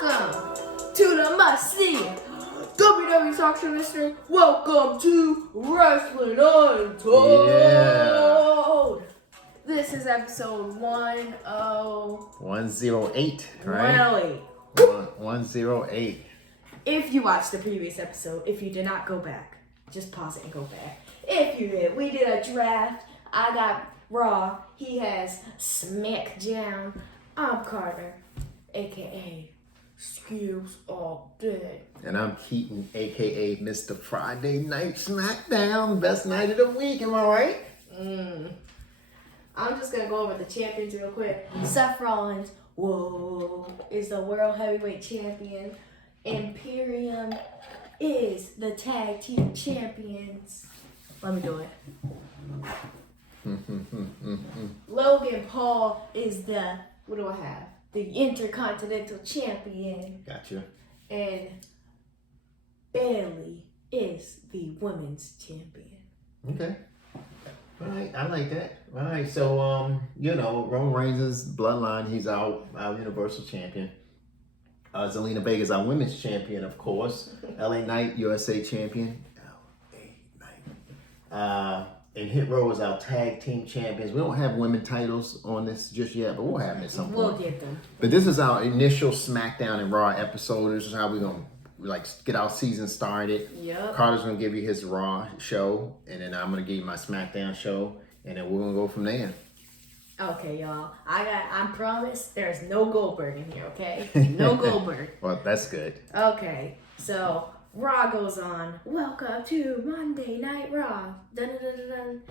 Welcome to the must-see WWE Talk Show Mystery. Welcome to Wrestling Untold. Yeah. This is episode 108, right? 108. 108. If you watched the previous episode, if you did not, go back. Just pause it and go back. If you did, we did a draft. I got Raw. He has Smackdown. I'm Carter, a.k.a. Skills All Day. And I'm Keaton, a.k.a. Mr. Friday Night Smackdown. Best night of the week, am I right? I'm just going to go over the champions real quick. Seth Rollins, is the World Heavyweight Champion. Imperium is the Tag Team Champions. Let me do it. Logan Paul is the, what do I have? The Intercontinental Champion. Gotcha. And Bailey is the Women's Champion. Okay. All right, I like that. All right, so, Roman Reigns' bloodline, he's our Universal Champion. Zelina Vega's our Women's Champion, of course. LA Knight, USA Champion. LA Knight. And Hit Row is our Tag Team Champions. We don't have women titles on this just yet, but we'll have them at some point. We'll get them. But this is our initial SmackDown and Raw episode. This is how we're going to get our season started. Yep. Carter's going to give you his Raw show, and then I'm going to give you my SmackDown show, and then we're going to go from there. Okay, y'all. I promise there's no Goldberg in here, okay? No Goldberg. Well, that's good. Okay, so Raw goes on. Welcome to Monday Night Raw. Dun, dun, dun, dun.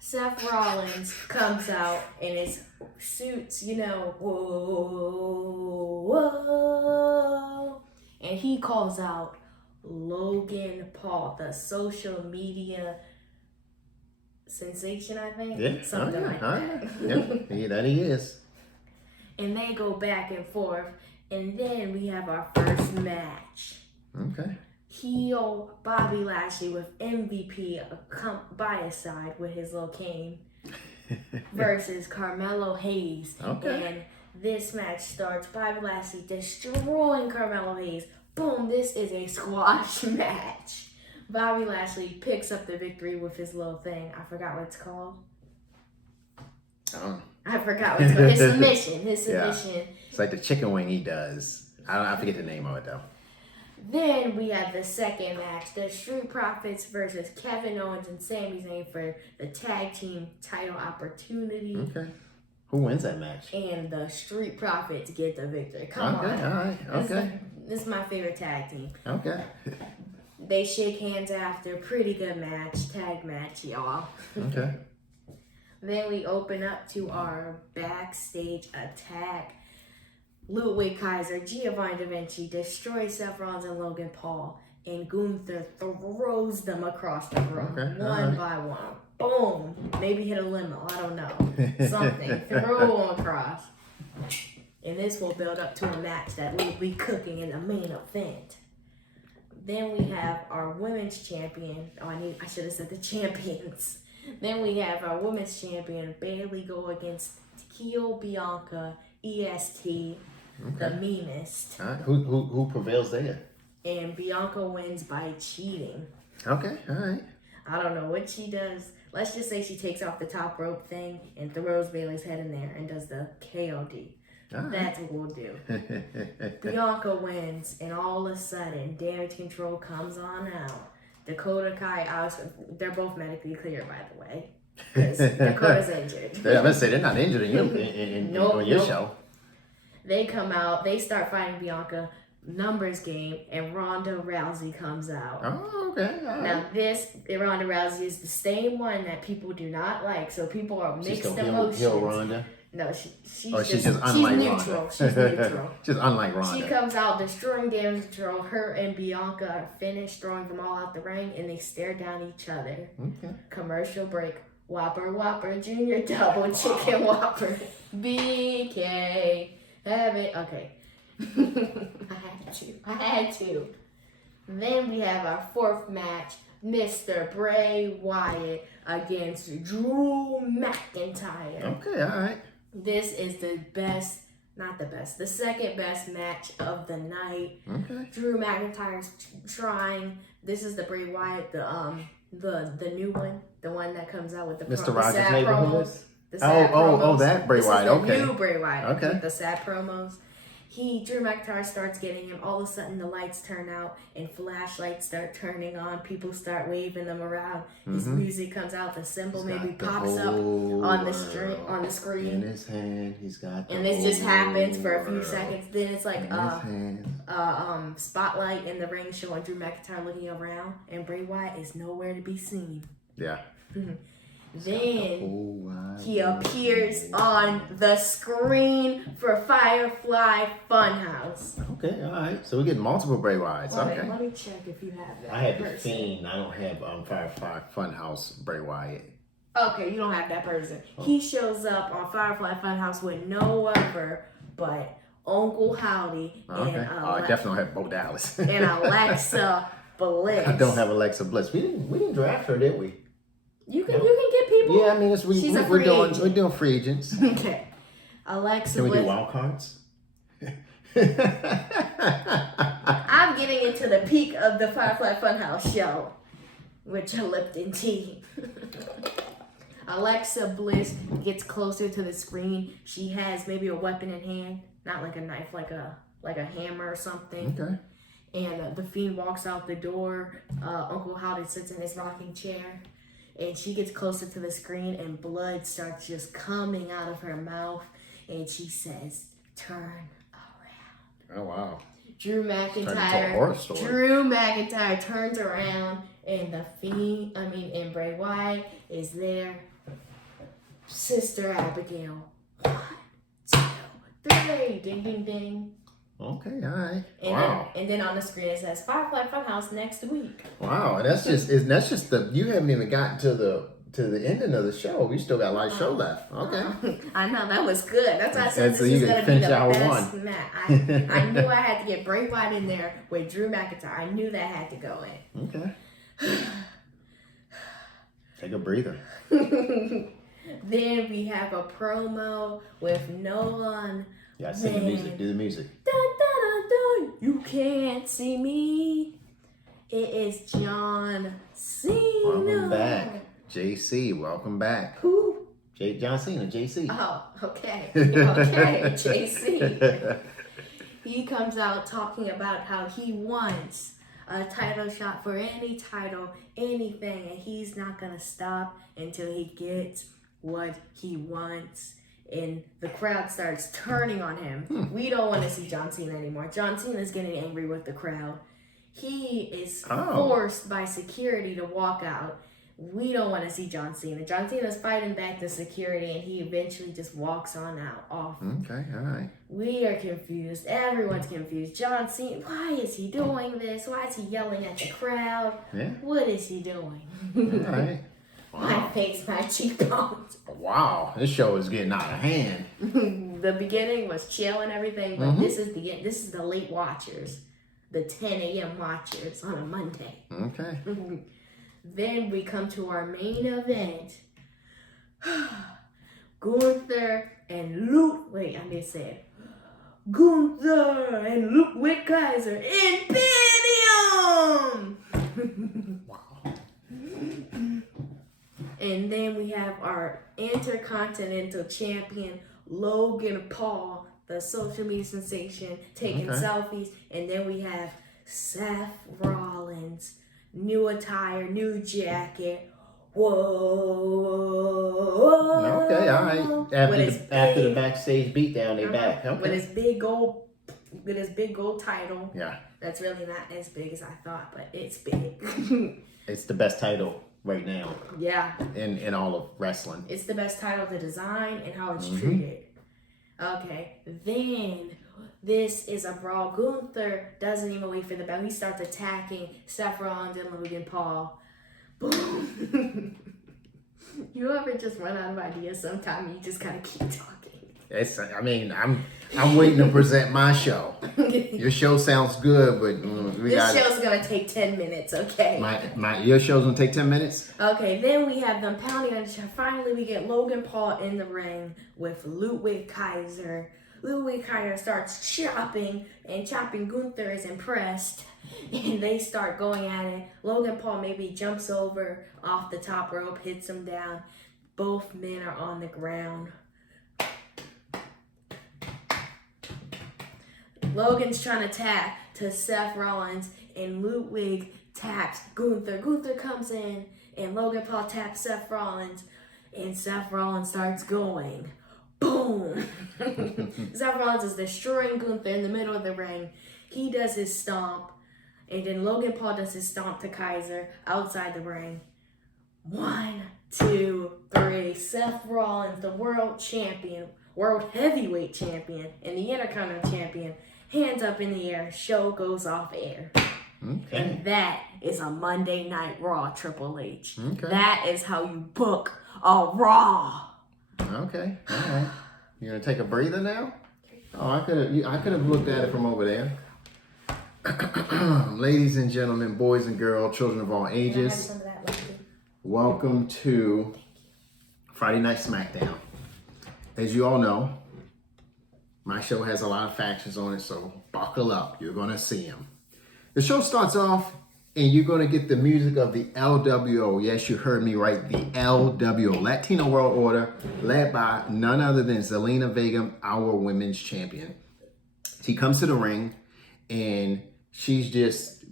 Seth Rollins comes out in his suits, whoa. And he calls out Logan Paul, the social media sensation, I think. Yeah. Something like that. Yep. Yeah, that he is. And they go back and forth. And then we have our first match. Okay. Heel Bobby Lashley with MVP by his side with his little cane versus Carmelo Hayes. Okay. And this match starts Bobby Lashley destroying Carmelo Hayes. Boom, this is a squash match. Bobby Lashley picks up the victory with his little thing. I forgot what it's called. I forgot what it's called. His submission. Yeah. It's like the chicken wing he does. I forget the name of it though. Then we had the second match, the Street Profits versus Kevin Owens and Sami Zayn for the tag team title opportunity. Okay. Who wins that match? And the Street Profits get the victory. Come on. All right. Okay. This is my favorite tag team. Okay. They shake hands after. Pretty good match. Tag match, y'all. Okay. Then we open up to our backstage attack. Ludwig Kaiser, Giovanni Da Vinci destroys Seth Rollins and Logan Paul, and Gunther throws them across the room, one by one. Boom! Maybe hit a limo, I don't know. Something. Throw them across. And this will build up to a match that will be cooking in the main event. Then we have our women's champion. I should have said the champions. Then we have our women's champion, Bailey, go against heel Bianca, EST. The meanest. All right. Who prevails there? And Bianca wins by cheating. Okay, all right. I don't know what she does. Let's just say she takes off the top rope thing and throws Bailey's head in there and does the KOD. Right. That's what we'll do. Bianca wins, and all of a sudden, Damage Control comes on out. Dakota Kai, they're both medically cleared, by the way. Because Dakota's injured. I'm going to say they're not injured in your show. They come out, they start fighting Bianca, numbers game, and Ronda Rousey comes out. Oh, okay. All right. Now this, Ronda Rousey is the same one that people do not like, so people are mixed emotions. Heel Ronda? No, she's just unlike neutral. Ronda. She's neutral. Just unlike Ronda. She comes out destroying Damage Control. Her and Bianca are finished, throwing them all out the ring, and they stare down each other. Okay. Commercial break. Whopper, Junior Double Chicken Whopper. BK. Have it. Okay. I had to. Then we have our fourth match, Mr. Bray Wyatt against Drew McIntyre. Okay, all right. This is the best not the best, the second best match of the night. Okay. Drew McIntyre's trying. This is the Bray Wyatt, the new one, the one that comes out with the Mr. the Rogers' sad Neighborhood. promos. The sad promos. That Bray Wyatt. This is the Okay. new Bray Wyatt. Okay. With the sad promos. Drew McIntyre starts getting him. All of a sudden, the lights turn out and flashlights start turning on. People start waving them around. His music comes out. The symbol maybe pops up on the screen. In his hand, he's got. And this just happens for a few seconds. Then it's like spotlight in the ring showing Drew McIntyre looking around, and Bray Wyatt is nowhere to be seen. Yeah. Then he appears on the screen for Firefly Funhouse. Okay, all right. So we get multiple Bray Wyatts. Okay. Let me check if you have that. I have the Fiend. I don't have Firefly Funhouse Bray Wyatt. Okay, you don't have that person. He shows up on Firefly Funhouse with no other but Uncle Howdy and I definitely don't have Bo Dallas. and Alexa Bliss. I don't have Alexa Bliss. We didn't draft her, did we? You can get people. Yeah, I mean we're doing free agents. Okay. Alexa Can we Bliss. do wild cards? I'm getting into the peak of the Firefly Funhouse show with your Lipton tea. Alexa Bliss gets closer to the screen. She has maybe a weapon in hand, not like a knife, like a hammer or something. Okay. And the Fiend walks out the door. Uncle Howdy sits in his rocking chair. And she gets closer to the screen and blood starts just coming out of her mouth. And she says, "Turn around." Oh, wow. Drew McIntyre turns around and and Bray Wyatt is there. Sister Abigail. 1, 2, 3. Ding, ding, ding. Okay, all right. And then on the screen it says Firefly Funhouse next week. Wow, that's just you haven't even gotten to the ending of the show. We still got a lot of show left. Okay. I know, that was good. That's why I said this so is you gonna can be the finish hour best one. match. I knew I had to get Bray Wyatt in there with Drew McIntyre. I knew that had to go in. Okay. Take a breather. Then we have a promo with no one. Yeah, sing the music. Do the music. Dun, dun, dun, dun. You can't see me. It is John Cena. Welcome back. JC, welcome back. Who? John Cena, JC. Oh, okay. Okay, JC. He comes out talking about how he wants a title shot for any title, anything, and he's not going to stop until he gets what he wants. And the crowd starts turning on him. We don't want to see John Cena anymore. John Cena's getting angry with the crowd. He is forced by security to walk out. We don't want to see John Cena. John Cena's fighting back the security, and he eventually just walks on out off. Okay, all right. We are confused. Everyone's confused. John Cena, why is he doing this? Why is he yelling at the crowd? Yeah. What is he doing? All right. Wow. My face, my cheekbones. Wow, this show is getting out of hand. The beginning was chill and everything, but this is the late watchers, the 10 a.m. watchers on a Monday. Okay. Then we come to our main event. Gunther and Luke. Wait, I didn't say it. Gunther and Ludwig Kaiser Imperium. Wow. And then we have our Intercontinental Champion Logan Paul, the social media sensation, taking selfies. And then we have Seth Rollins, new attire, new jacket. Whoa. Okay, all right. After the backstage beatdown, they back. Okay. With his big gold title. Yeah. That's really not as big as I thought, but it's big. It's the best title right now. Yeah. In all of wrestling. It's the best title, the design, and how it's treated. Okay. Then this is a brawl. Gunther doesn't even wait for the bell. He starts attacking Seth Rollins and Logan Paul. Boom. You ever just run out of ideas sometime? You just gotta keep talking. I'm waiting to present my show. Your show sounds good, but this show's gonna take 10 minutes, okay? Your show's gonna take 10 minutes? Okay, then we have them pounding on each other. Finally, we get Logan Paul in the ring with Ludwig Kaiser. Ludwig Kaiser starts chopping, and chopping Gunther is impressed, and they start going at it. Logan Paul maybe jumps over off the top rope, hits him down. Both men are on the ground. Logan's trying to tap to Seth Rollins, and Ludwig taps Gunther. Gunther comes in, and Logan Paul taps Seth Rollins, and Seth Rollins starts going. Boom! Seth Rollins is destroying Gunther in the middle of the ring. He does his stomp, and then Logan Paul does his stomp to Kaiser outside the ring. 1, 2, 3. Seth Rollins, the world champion, world heavyweight champion, and the Intercontinental champion, hands up in the air. Show goes off air. Okay. And that is a Monday Night Raw, Triple H. Okay. That is how you book a Raw. Okay. All right. You gonna take a breather now? Oh, I could have looked at it from over there. Ladies and gentlemen, boys and girls, children of all ages, welcome to Friday Night Smackdown. As you all know, my show has a lot of factions on it, so buckle up. You're gonna see them. The show starts off, and you're going to get the music of the LWO. Yes, you heard me right. The LWO, Latino World Order, led by none other than Zelina Vega, our women's champion. She comes to the ring, and she's just,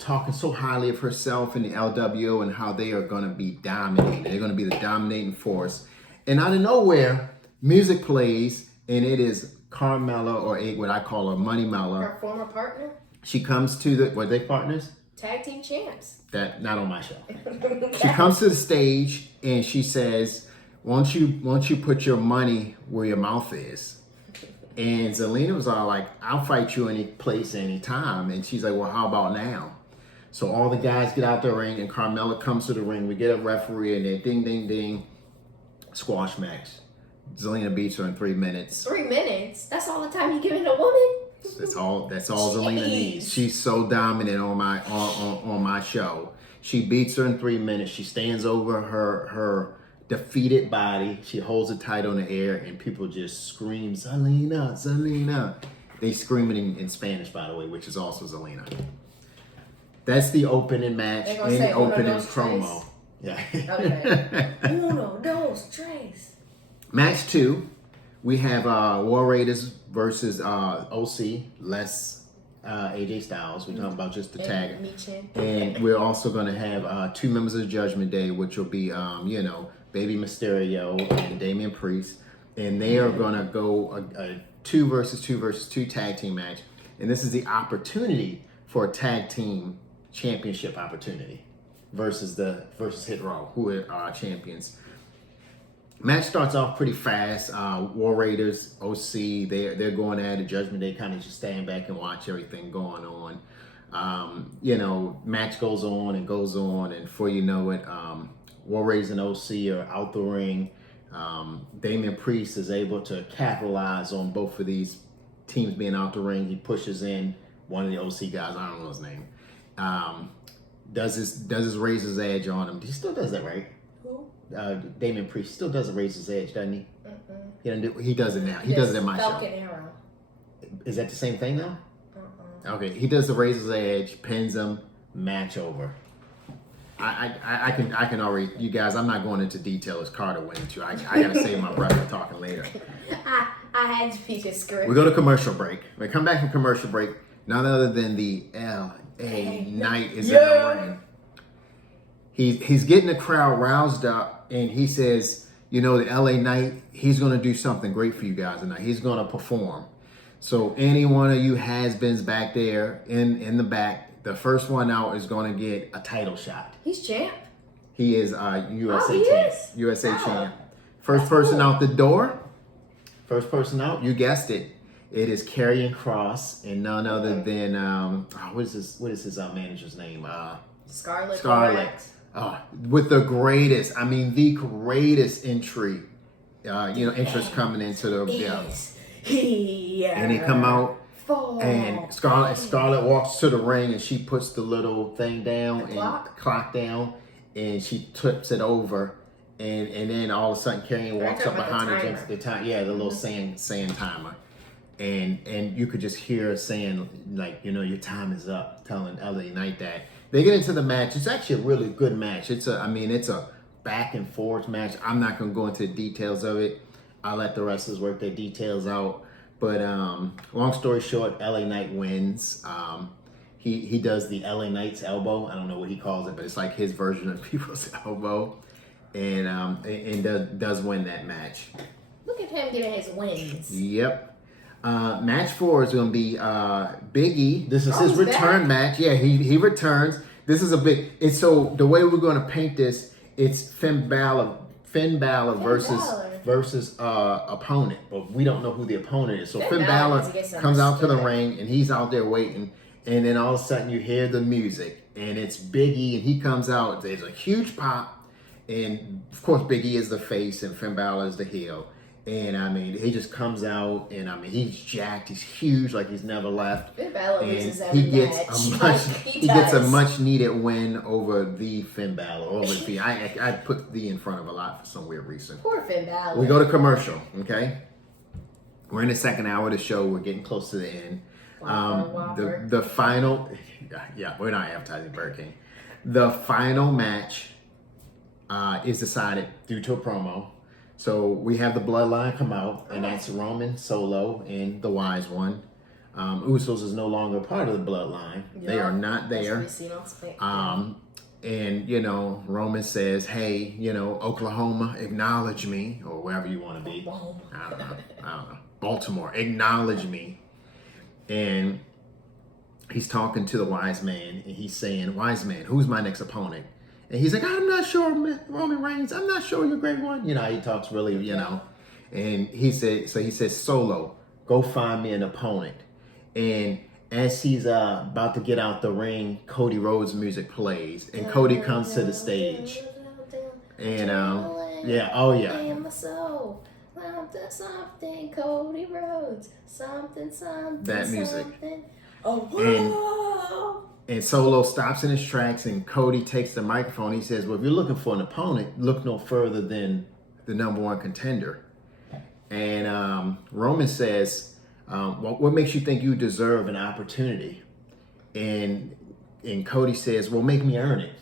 talking so highly of herself and the LWO and how they are going to be dominating. They're going to be the dominating force. And out of nowhere, music plays, and it is Carmella, or what I call her Money Mella. Her former partner? She comes to were they partners? Tag team champs. That not on my show. She comes to the stage and she says, "Won't you put your money where your mouth is?" And Zelina was all like, "I'll fight you any place, any time." And she's like, "Well, how about now?" So all the guys get out the ring, and Carmella comes to the ring. We get a referee in there. Ding, ding, ding. Squash match. Zelina beats her in 3 minutes. 3 minutes? That's all the time you giving a woman? That's all Zelina needs. She's so dominant on my show. She beats her in 3 minutes. She stands over her defeated body. She holds it tight on the air, and people just scream, "Zelina, Zelina." They scream it in Spanish, by the way, which is also Zelina. That's the opening match and the opening promo. Yeah. Okay. Uno, dos, tres. Match 2, we have War Raiders versus OC, less AJ Styles. We're talking about just the tag. And we're also going to have 2 members of the Judgment Day, which will be, Baby Mysterio and Damian Priest. And they are going to go a 2 versus 2 tag team match. And this is the opportunity for a tag team championship opportunity versus Hit Row, who are champions. Match starts off pretty fast. War Raiders, OC, they're going at it. Judgment Day kind of just stand back and watch everything going on. Match goes on, and before you know it, War Raiders and OC are out the ring. Damian Priest is able to capitalize on both of these teams being out the ring. He pushes in one of the OC guys, I don't know his name. Does his Razor's Edge on him. He still does that, right? Damian Priest still does a Razor's Edge, doesn't he? He does it now. He does it in my Falcon show. Arrow. Is that the same thing though? Okay, he does the Razor's Edge, pins him, match over. I can already, you guys, I'm not going into detail as Carter went into. I gotta save my breath for talking later. I had to be just script. We go to commercial break. We come back from commercial break. None other than the LA Knight is in the ring. He's getting the crowd roused up, and he says, the LA Knight, he's going to do something great for you guys tonight. He's going to perform. So any one of you has-beens back there in the back, the first one out is going to get a title shot. He's champ. He is USA champ. USA champ. First That's person cool. out the door. First person out, you guessed it. It is Karrion Kross, and none other than what is his manager's name? Scarlett. With the greatest entry, interest coming into the and they come out, and Scarlett walks to the ring, and she puts the little thing down, clock down, and she tips it over, and then all of a sudden Karrion walks up behind her against the time, the little sand timer. and you could just hear her saying, like, you know, your time is up, telling LA Knight that. They get into the match. It's actually a really good match. It's a back and forth match. I'm not going to go into the details of it. I'll let the wrestlers work their details out. But long story short, LA Knight wins. He does the LA Knight's elbow. I don't know what he calls it, but it's like his version of people's elbow. And does win that match. Look at him getting his wins. Yep. Match 4 is going to be Big E. This is his return match. Yeah, he returns. This is a big. It's so the way we're going to paint this. It's Finn Balor versus opponent, but we don't know who the opponent is. So Finn Balor comes out to the ring and he's out there waiting, and then all of a sudden you hear the music and it's Big E and he comes out. There's a huge pop, and of course Big E is the face and Finn Balor is the heel. And I mean, he just comes out, and I mean, he's jacked. He's huge, like he's never left. Finn Balor loses every he gets match. he gets a much needed win over the Finn Balor. Over the I put the in front of a lot for some weird reason. Poor Finn Balor. We go to commercial. Okay, we're in the second hour of the show. We're getting close to the end. The final, yeah, we're not advertising Burger King. The final match is decided due to a promo. So we have the Bloodline come out, and that's Roman, Solo, and the Wise One. Usos is no longer part of the Bloodline. Yep. They are not there. And, you know, Roman says, hey, you know, Oklahoma, acknowledge me, or wherever you want to be. I don't know. Baltimore, acknowledge me. And he's talking to the Wise Man, and he's saying, Wise Man, who's my next opponent? And he's like, I'm not sure, Roman Reigns. I'm not sure you're a great one. You know, he talks really, you know. And he says, Solo, go find me an opponent. And as he's about to get out the ring, Cody Rhodes music plays. And Cody comes to the stage. And, yeah, oh yeah. Something, Cody Rhodes. Something, that music. Oh, And Solo stops in his tracks, and Cody takes the microphone. He says, well, if you're looking for an opponent, look no further than the number one contender. And Roman says, well, what makes you think you deserve an opportunity? And Cody says, well, make me earn it.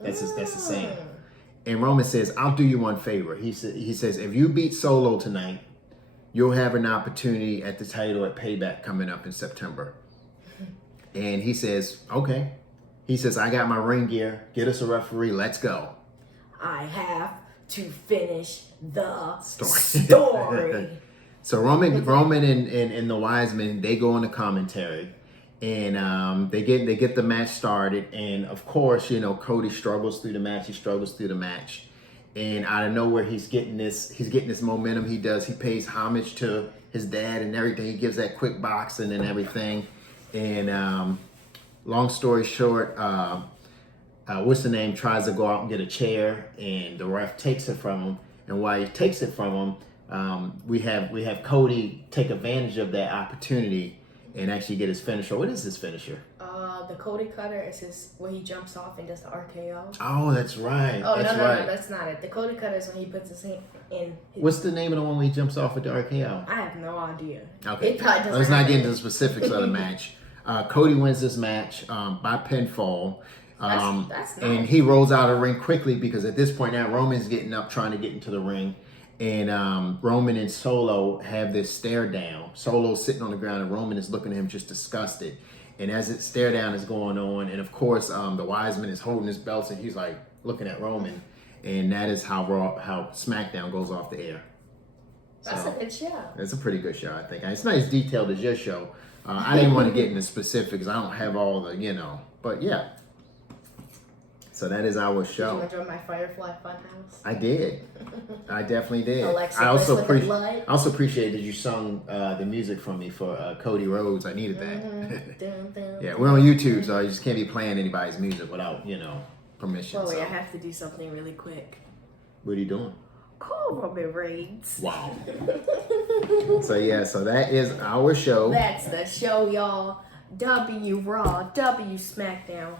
That's the saying. And Roman says, I'll do you one favor. He says, if you beat Solo tonight, you'll have an opportunity at the title at Payback coming up in September. And he says, okay. He says, I got my ring gear. Get us a referee. Let's go. I have to finish the story. So Roman and the Wise Men, they go on the commentary. And they get the match started. And of course, you know, Cody struggles through the match. He struggles through the match. And out of nowhere, he's getting this momentum. He pays homage to his dad and everything. He gives that quick boxing and everything. And long story short, what's the name, tries to go out and get a chair, and the ref takes it from him. And while he takes it from him, we have Cody take advantage of that opportunity and actually get his finisher. What is his finisher? The Cody Cutter is where he jumps off and does the RKO. Oh, that's right. Oh, no, that's not it. The Cody Cutter is when he puts his hand in. What's the name of the one where he jumps off with the RKO? I have no idea. Okay, let's not get into the specifics of the match. Cody wins this match by pinfall. That's nice. And he rolls out of the ring quickly because at this point now Roman's getting up trying to get into the ring. And Roman and Solo have this stare down. Solo's sitting on the ground and Roman is looking at him just disgusted. And as it stare down is going on, and of course the Wise Man is holding his belts and he's like looking at Roman. And that is how SmackDown goes off the air. That's a good show. It's a pretty good show, I think. It's not as detailed as your show. I didn't want to get into specifics. I don't have all the, you know, but yeah. So that is our show. Did you enjoy my Firefly Funhouse? I did. I definitely did. Alexa, I also appreciate that you sung the music for me for Cody Rhodes. I needed that. Yeah, we're on YouTube, so you just can't be playing anybody's music without, you know, permission. Oh, wait, I have to do something really quick. What are you doing? Call Roman Reigns. Wow. So that is our show. That's the show, y'all. W Raw, W Smackdown.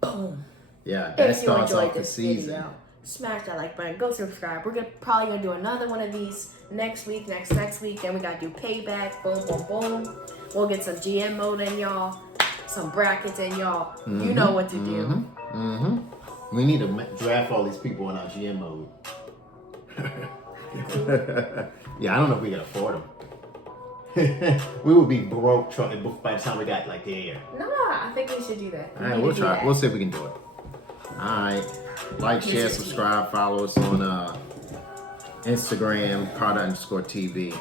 Boom. Yeah, that starts off the season. smash that like button. Go subscribe. We're probably gonna do another one of these next week, next week. Then we gotta do payback. Boom, boom, boom. We'll get some GM mode in y'all, some brackets in y'all. You know what to do. We need to draft all these people in our GM mode. Yeah, I don't know if we can afford them. We would be broke by the time we got like there. Nah, I think we should do that. All right, we'll try. We'll see if we can do it. All right, like, share, subscribe, follow us on Instagram, Carter_TV.